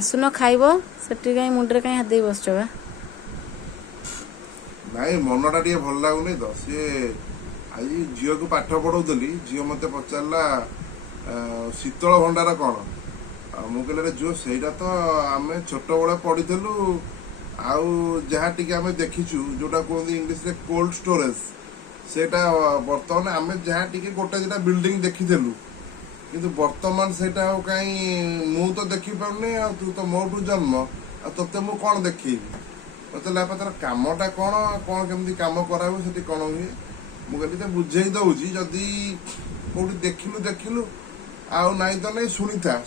ଆସୁନ ଖାଇବ ସେଠି କାଇଁ ମୁଣ୍ଡରେ କାଇଁ ହାତ ଦେଇ ବସଛ ବା? ନାଇଁ ମନଟା ଟିକେ ଭଲ ଲାଗୁନି ତ। ସିଏ ଆଜି ଝିଅକୁ ପାଠ ପଢଉଥିଲି, ଝିଅ ମତେ ପଚାରିଲା ଶୀତଳ ଭଣ୍ଡାର କଣ? ମୁଁ କହିଲି ରେ ଝିଅ ସେଇଟା ତ ଆମେ ଛୋଟବେଳେ ପଢିଥିଲୁ, ଆଉ ଯାହା ଟିକେ ଆମେ ଦେଖିଛୁ ଯୋଉଟା କୁହନ୍ତି ଇଂଲିଶରେ କୋଲ୍ଡ ଷ୍ଟୋରେଜ, ସେଇଟା ବର୍ତ୍ତମାନ ଆମେ ଯାହା ଟିକେ ଗୋଟେ ଦିଟା ବିଲ୍ଡିଂ ଦେଖିଥିଲୁ, କିନ୍ତୁ ବର୍ତ୍ତମାନ ସେଇଟା ଆଉ କାହିଁ ମୁଁ ତ ଦେଖିପାରୁନି, ଆଉ ତୁ ତ ମୋଠୁ ଜନ୍ମ, ଆଉ ତୋତେ ମୁଁ କଣ ଦେଖେଇବି? ମତେ ଲାଗିଲା ତାର କାମଟା କଣ, କଣ କେମିତି କାମ କରାହୁଏ, ସେଠି କଣ ହୁଏ। ମୁଁ କହିଲି ତ ବୁଝେଇ ଦଉଛି, ଯଦି କୋଉଠି ଦେଖିଲୁ ଆଉ ନାଇଁ ତ ନାଇଁ,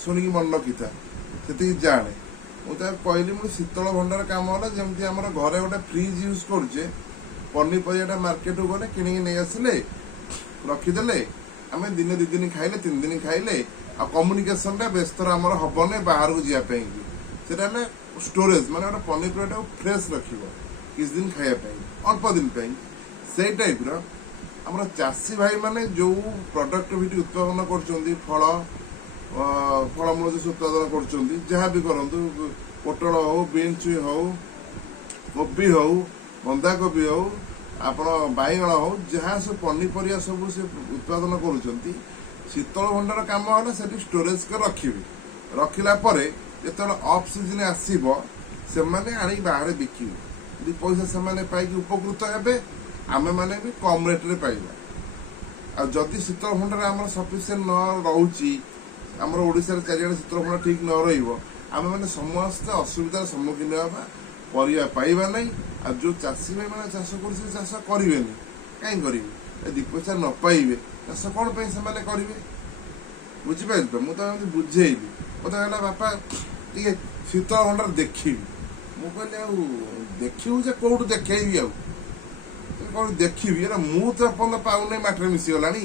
ଶୁଣିକି ମନେ ରଖିଥା, ସେତିକି ଜାଣେ। ମୁଁ ତାକୁ କହିଲି, ମୁଁ ଶୀତଳ ଭଣ୍ଡାର କାମ ହେଲା ଯେମିତି ଆମର ଘରେ ଗୋଟେ ଫ୍ରିଜ ୟୁଜ କରୁଛେ, ପନିପରିବାଟା ମାର୍କେଟକୁ ଗଲେ କିଣିକି ନେଇ ଆସିଲେ, ରଖିଦେଲେ, ଆମେ ଦିନେ 2 ଦିନ ଖାଇଲେ 3 ଦିନ ଖାଇଲେ, ଆଉ କମ୍ୟୁନିକେସନଟା ବ୍ୟସ୍ତର ଆମର ହବନି ବାହାରକୁ ଯିବା ପାଇଁ। ସେଟା ହେଲେ ଷ୍ଟୋରେଜ, ମାନେ ଗୋଟେ ପନିପରିବାଟାକୁ ଫ୍ରେଶ ରଖିବ କିଛି ଦିନ ଖାଇବା ପାଇଁ, ଅଳ୍ପ ଦିନ ପାଇଁ। ସେଇ ଟାଇପର ଆମର ଚାଷୀ ଭାଇ ମାନେ ଯୋଉ ପ୍ରଡକ୍ଟିଭିଟି ଉତ୍ପାଦନ କରୁଛନ୍ତି, ଫଳମୂଳ ଯୋଉ ଉତ୍ପାଦନ କରୁଛନ୍ତି, ଯାହା ବି କରନ୍ତୁ, ପୋଟଳ ହଉ, ବିନ୍ ଛୁଇଁ ହଉ, କୋବି ହଉ, ବନ୍ଧାକୋବି ହଉ, ଆପଣ ବାଇଗଣ ହଉ, ଯାହା ସବୁ ପନିପରିବା ସବୁ ସେ ଉତ୍ପାଦନ କରୁଛନ୍ତି, ଶୀତଳ ଭଣ୍ଡାର କାମ ହେଲା ସେଠି ଷ୍ଟୋରେଜ କରି ରଖିବେ। ରଖିଲା ପରେ ଯେତେବେଳେ ଅଫ୍ ସିଜନ ଆସିବ, ସେମାନେ ଆଣିକି ବାହାରେ ବିକିବେ। 2 ପଇସା ସେମାନେ ପାଇକି ଉପକୃତ ହେବେ, ଆମେମାନେ ବି କମ୍ ରେଟ୍ରେ ପାଇବା। ଆଉ ଯଦି ଶୀତଳ ଭଣ୍ଡାର ଆମର ସଫିସିଏଣ୍ଟ ନ ରହୁଛି, ଆମର ଓଡ଼ିଶାରେ ଚାରିଆଡ଼େ ଶୀତଳ ଭଣ୍ଡାର ଠିକ୍ ନ ରହିବ, ଆମେମାନେ ସମସ୍ତେ ଅସୁବିଧାର ସମ୍ମୁଖୀନ ହେବା, ପରିବା ପାଇବା ନାହିଁ। ଆଉ ଯୋଉ ଚାଷୀ ଭାଇମାନେ ଚାଷ କରୁଛନ୍ତି, ଚାଷ କରିବେନି, କାହିଁ କରିବେ? 2 ପଇସା ନ ପାଇବେ, ଚାଷ କଣ ପାଇଁ ସେମାନେ କରିବେ? ବୁଝିପାରିଲେ ତ? ମୁଁ ତ ଏମିତି ବୁଝେଇଲି। ମତେ କହିଲା ବାପା ଟିକେ ଶୀତଳ ଭଣ୍ଡାର ଦେଖିବି। ମୁଁ କହିଲି ଆଉ ଦେଖିବୁ ଯେ କୋଉଠୁ ଦେଖେଇବି? ଆଉ କଣ ଦେଖିବି? ଏରା ମୁଁ ତ ଏପର୍ଯ୍ୟନ୍ତ ପାଉନି, ମାଟିରେ ମିଶିଗଲାଣି,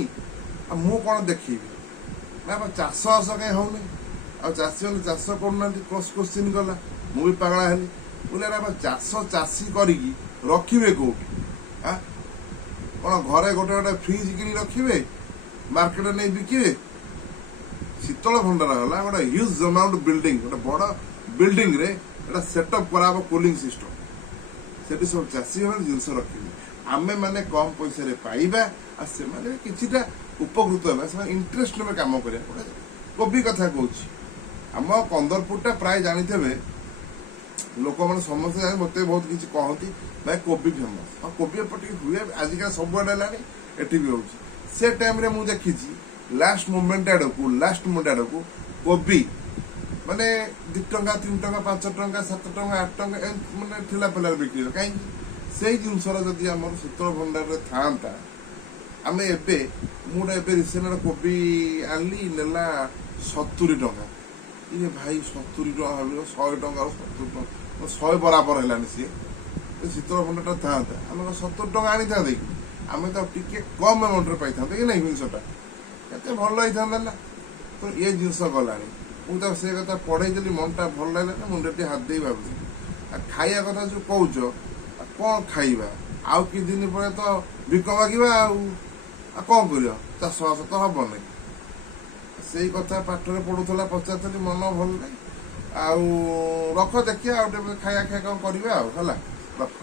ଆଉ ମୁଁ କଣ ଦେଖିବି? ନା ଚାଷ ବାସ କାହିଁ ହଉନି? ଆଉ ଚାଷୀ ମାନେ ଚାଷ କରୁନାହାନ୍ତି, କୋଶ୍ଚିନ୍ କଲା। ମୁଁ ବି ପାଗଳା ହେଲି। ବୋଲେ ଚାଷୀ କରିକି ରଖିବେ କୋଉଠି? କଣ ଘରେ ଗୋଟେ ଗୋଟେ ଫ୍ରିଜ କିଣି ରଖିବେ, ମାର୍କେଟରେ ନେଇ ବିକିବେ? ଶୀତଳ ଭଣ୍ଡାର ହେଲା ଗୋଟେ ହ୍ୟୁଜ ଆମାଉଣ୍ଟ ବିଲ୍ଡିଂ, ଗୋଟେ ବଡ ବିଲ୍ଡିଂ ରେ ଗୋଟେ ସେଟଅପ୍ କରାହବ, କୁଲିଂ ସିଷ୍ଟମ। ସେଠି ସବୁ ଚାଷୀ ମାନେ ଜିନିଷ ରଖିବେ, ଆମେ ମାନେ କମ ପଇସାରେ ପାଇବା, ଆଉ ସେମାନେ କିଛିଟା ଉପକୃତ ହେବେ, ସେମାନେ ଇଣ୍ଟରେଷ୍ଟ ନେବେ କାମ କରିବା। ଗୋଟେ କୋବି କଥା କହୁଛି, ଆମ କନ୍ଦରପୁରଟା ପ୍ରାୟ ଜାଣିଥିବେ ଲୋକମାନେ, ସମସ୍ତେ ଜାଣି, ମତେ ବହୁତ କିଛି କହନ୍ତି, ଭାଇ କୋବି ଫେମସ। ଆଉ କୋବି ଏପଟେ ଟିକେ ହୁଏ, ଆଜିକାଲି ସବୁଆଡେ ହେଲାଣି, ଏଠି ବି ହଉଛି। ସେ ଟାଇମରେ ମୁଁ ଦେଖିଛି ଲାଷ୍ଟ ମୋମେଣ୍ଟ ଆଡକୁ କୋବି ମାନେ 2 ଟଙ୍କା, 3 ଟଙ୍କା, 5 ଟଙ୍କା, 7 ଟଙ୍କା, 8 ଟଙ୍କା, ମାନେ ଠେଲା ପେଲାରେ ବିକ୍ରି ହୁଏ। କାହିଁକି? ସେଇ ଜିନିଷର ଯଦି ଆମର ଶୀତଳ ଭଣ୍ଡାରରେ ଥାଆନ୍ତା, ଆମେ ମୁଁ ଏବେ ରିସେଣ୍ଟ କୋବି ଆଣିଲି, ନେଲା 70 ଟଙ୍କା। ଇଏ ଭାଇ 70 ଟଙ୍କା ଭାବିବ, 100 ଟଙ୍କା ଆଉ 70 ଟଙ୍କା, 100 ବରାବର ହେଲାନି। ସିଏ ଶୀତଳ ଭଣ୍ଡାରଟା ଥାଆନ୍ତା, ଆମେ 70 ଟଙ୍କା ଆଣିଥାନ୍ତେ କି? ଆମେ ତ ଟିକେ କମ୍ ଆମାଉଣ୍ଟରେ ପାଇଥାନ୍ତେ କି ନାଇଁ? ଜିନିଷଟା କେତେ ଭଲ ହେଇଥାନ୍ତା ନା। ତ ଏ ଜିନିଷ ଗଲାଣି। ମୁଁ ତ ସେ କଥା ପଢେଇଦେଲି, ମନଟା ଭଲ ଲାଗିଲା ନା, ମୁଣ୍ଡରେ ଟିକେ ହାତ ଦେଇ ଭାବୁଛି। ଆଉ ଖାଇବା କଥା ଯୋଉ କହୁଛ, କଣ ଖାଇବା? ଆଉ କିଛି ଦିନ ପରେ ତ ଭିକ ମାଗିବା, ଆଉ କଣ କରିବା? ଚାଷବାସ ତ ହବନି। ସେଇ କଥା ପାଠରେ ପଢୁଥିଲା, ପଚାରୁଥିଲି, ମନ ଭଲ ନାହିଁ। ଆଉ ରଖ, ଦେଖିବା ଆଉ ଟିକେ ଖାଇବା କଣ କରିବା, ଆଉ ହେଲା, ରଖ।